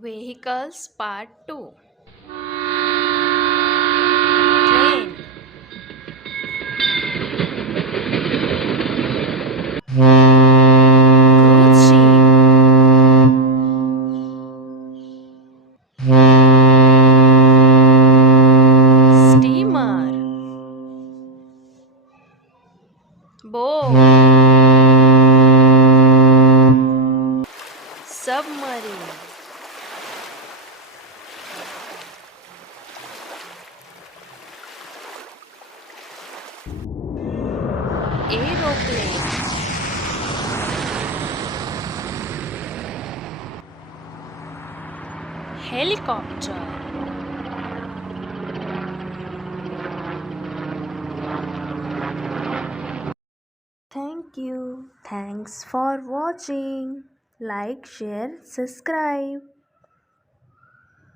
Vehicles Part 2. Train. Cruise ship. Steamer. Boat. Submarine. Aeroplane. Helicopter. Thank you. Thanks for watching. Like, share, subscribe.